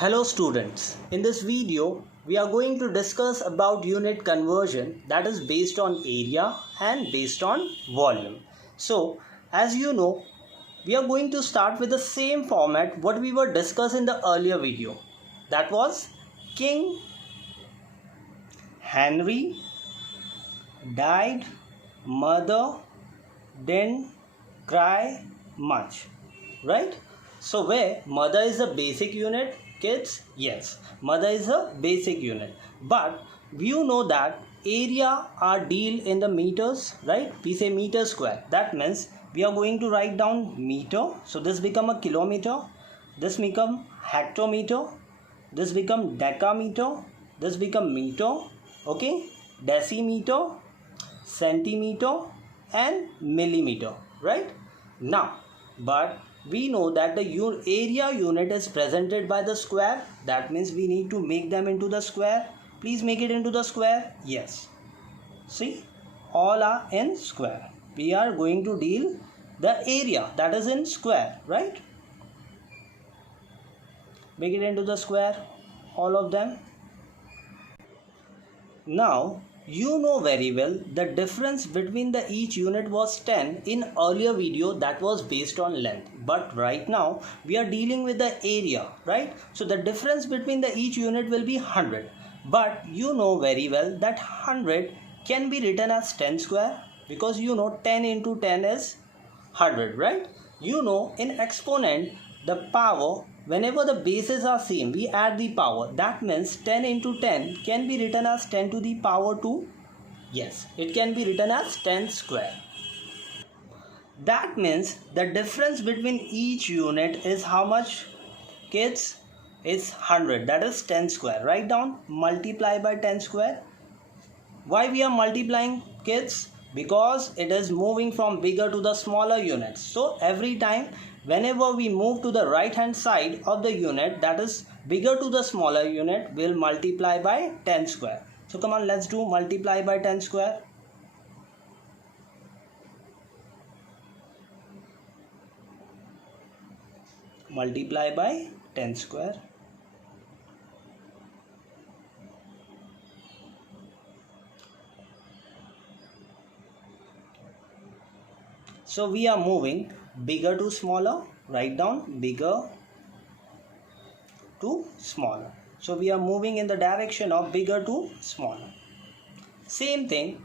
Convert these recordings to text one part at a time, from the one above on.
Hello students, in this video we are going to discuss about unit conversion that is based on area and based on volume. So as you know, we are going to start with the same format what we were discussing in the earlier video. That was King Henry died, mother didn't cry much, right? So where mother is a basic unit, kids, yes, mother is a basic unit, but you know that area are deal in the meters, right? We say meter square. That means we are going to write down meter. So this become a kilometer, this become hectometer, this become decameter, this become meter, okay, decimeter, centimeter and millimeter, right? Now but we know that the area unit is presented by the square. That means we need to make them into the square. Please make it into the square. Yes, see, all are in square. We are going to deal the area that is in square, right? Make it into the square, all of them. Now you know very well the difference between the each unit was 10 in earlier video, that was based on length, but right now we are dealing with the area, right? So the difference between the each unit will be 100, but you know very well that 100 can be written as 10 square, because you know 10 into 10 is 100, right? You know in exponent the power, whenever the bases are same, we add the power. That means 10 into 10 can be written as 10 to the power 2. Yes, it can be written as 10 square. That means the difference between each unit is how much, kids? Is 100. That is 10 square. Write down, multiply by 10 square. Why we are multiplying, kids? Because it is moving from bigger to the smaller units. So every time whenever we move to the right hand side of the unit, that is bigger to the smaller unit, will multiply by 10 square. So come on, let's do multiply by 10 square. Multiply by 10 square. So we are moving bigger to smaller. Write down bigger to smaller. So we are moving in the direction of bigger to smaller. Same thing,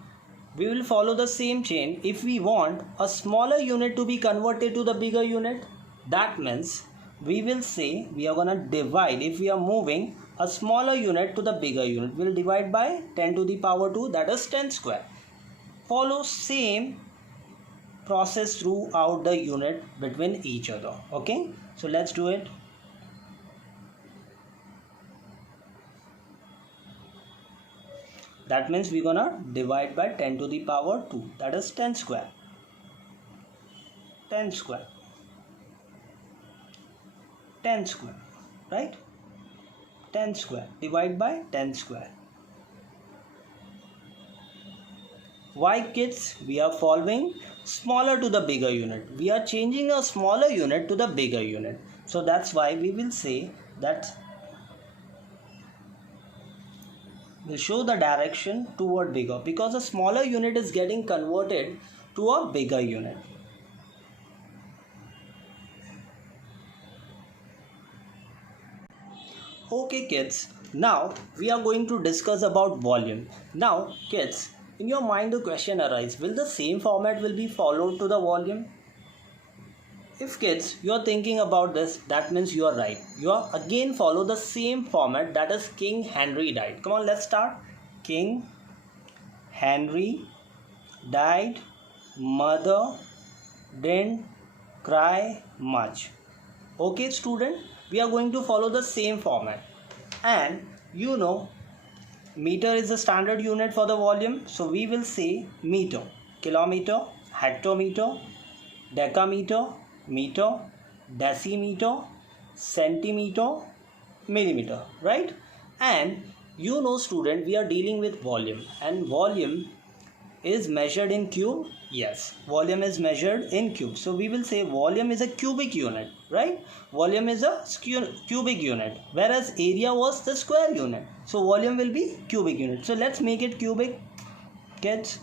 we will follow the same chain. If we want a smaller unit to be converted to the bigger unit, that means we will say we are gonna divide. If we are moving a smaller unit to the bigger unit, we will divide by 10 to the power 2, that is 10 square. Follow same process throughout the unit between each other. Okay, so let's do it. That means we're gonna divide by 10 to the power 2, that is 10 square. 10 square, 10 square, right? 10 square, divide by 10 square. Why, kids? We are following smaller to the bigger unit. We are changing a smaller unit to the bigger unit. So that's why we will say that we'll show the direction toward bigger, because a smaller unit is getting converted to a bigger unit. Okay kids, now we are going to discuss about volume. Now kids, in your mind the question arises, will the same format will be followed to the volume? If kids you are thinking about this, that means you are right. You are again follow the same format, that is King Henry died. Come on, let's start. King Henry died, mother didn't cry much. Okay student, we are going to follow the same format, and you know meter is the standard unit for the volume. So we will say meter, kilometer, hectometer, decameter, meter, decimeter, centimeter, millimeter, right? And you know student, we are dealing with volume, and volume is measured in cube. Yes, volume is measured in cube. So we will say volume is a cubic unit, right? Volume is a cubic unit, whereas area was the square unit. So volume will be cubic unit. So let's make it cubic, kids.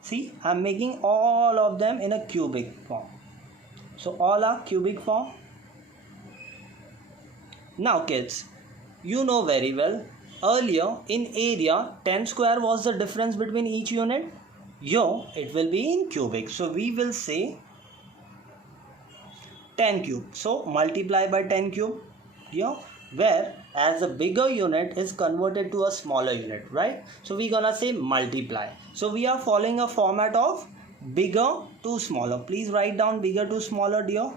See, I'm making all of them in a cubic form. So all are cubic form. Now kids, you know very well, earlier in area 10 square was the difference between each unit. Here it will be in cubic. So we will say 10 cube. So multiply by 10 cube here, where as a bigger unit is converted to a smaller unit, right? So we're gonna say multiply. So we are following a format of bigger to smaller. Please write down bigger to smaller, dear.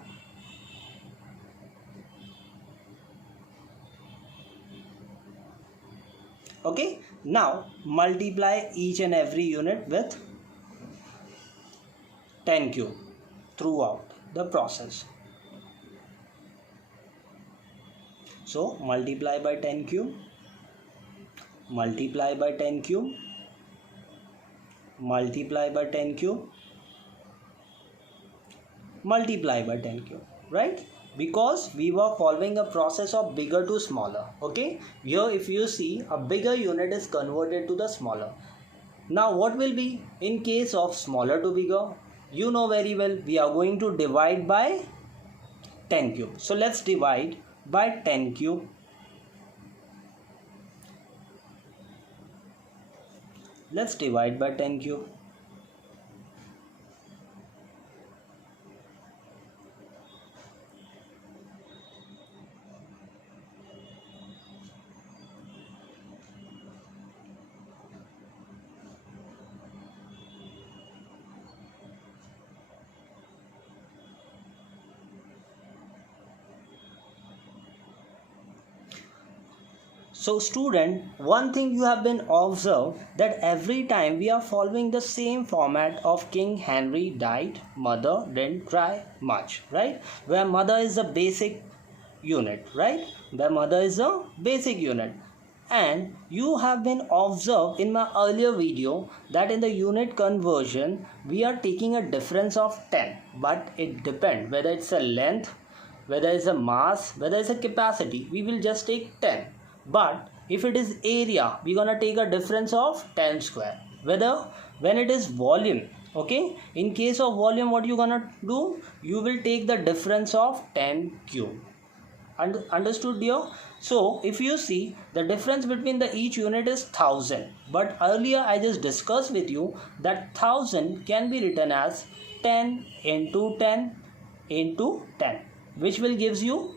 Okay, now multiply each and every unit with 10 cube throughout the process. So multiply by 10 cube, multiply by 10 cube, multiply by 10 cube, multiply by 10 cube, right? Because we were following a process of bigger to smaller. Okay, here if you see, a bigger unit is converted to the smaller. Now what will be in case of smaller to bigger? You know very well, we are going to divide by 10 cube. So let's divide by 10 cube. Let's divide by 10 cube. So student, one thing you have been observed that every time we are following the same format of King Henry died, mother didn't cry much, right? Where mother is the basic unit, right? Where mother is the basic unit. And you have been observed in my earlier video that in the unit conversion, we are taking a difference of 10. But it depends whether it's a length, whether it's a mass, whether it's a capacity, we will just take 10. But if it is area, we're gonna take a difference of 10 square. Whether when it is volume, okay, in case of volume, what you gonna do? You will take the difference of 10 cube. Understood, dear? So if you see, the difference between the each unit is 1000. But earlier I just discussed with you that 1000 can be written as 10 into 10 into 10, which will gives you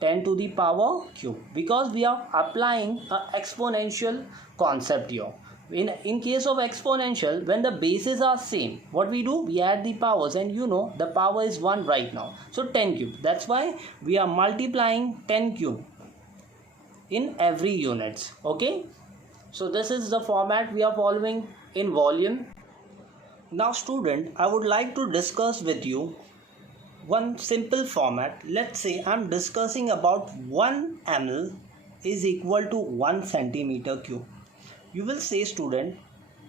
10 to the power cube, because we are applying an exponential concept here. In case of exponential, when the bases are same, what we do? We add the powers, and you know the power is 1 right now. So 10 cube. That's why we are multiplying 10 cube in every units. Okay. So this is the format we are following in volume. Now student, I would like to discuss with you one simple format. Let's say I'm discussing about 1 ml is equal to 1 centimeter cube. You will say, student,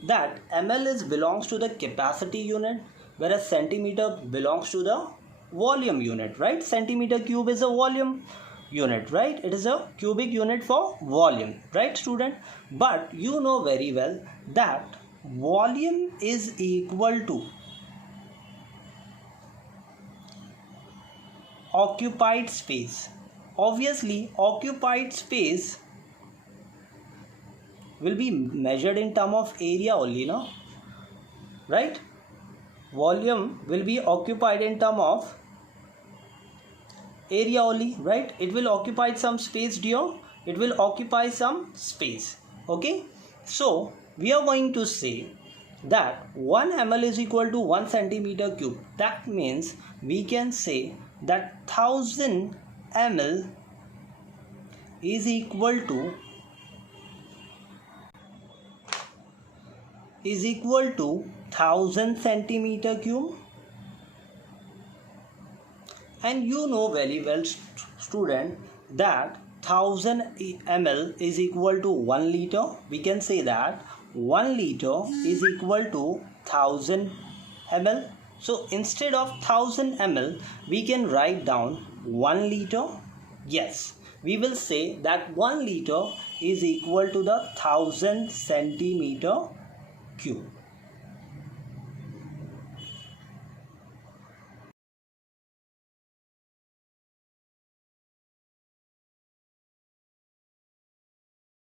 that ml is belongs to the capacity unit, whereas centimeter belongs to the volume unit, right? Centimeter cube is a volume unit, right? It is a cubic unit for volume, right, student? But you know very well that volume is equal to occupied space. Obviously, occupied space will be measured in terms of area only, no? Right? Volume will be occupied in terms of area only, right? It will occupy some space, dear. It will occupy some space. Okay? So, we are going to say that 1 ml is equal to 1 centimeter cube. That means we can say that 1000 ml is equal to 1000 centimeter cube. And you know very well, student, that 1000 ml is equal to 1 liter. We can say that 1 liter is equal to 1000 ml. So instead of 1000 ml, we can write down 1 liter. Yes, we will say that 1 liter is equal to the 1000 centimeter cube.